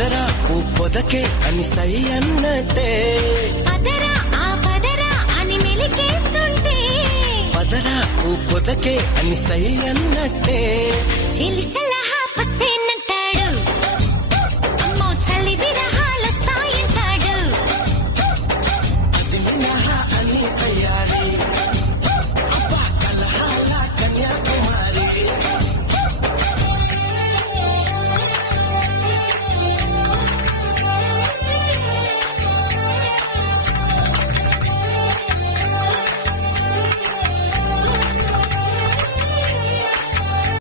పదరా ఓ పొదకే అని సై అన్నట్టే పదరా ఆ పదరా అని మెలికేస్తుంటే పదరా ఓ పొదకే అని సై అన్నట్టే చిలిసలహా పస్తే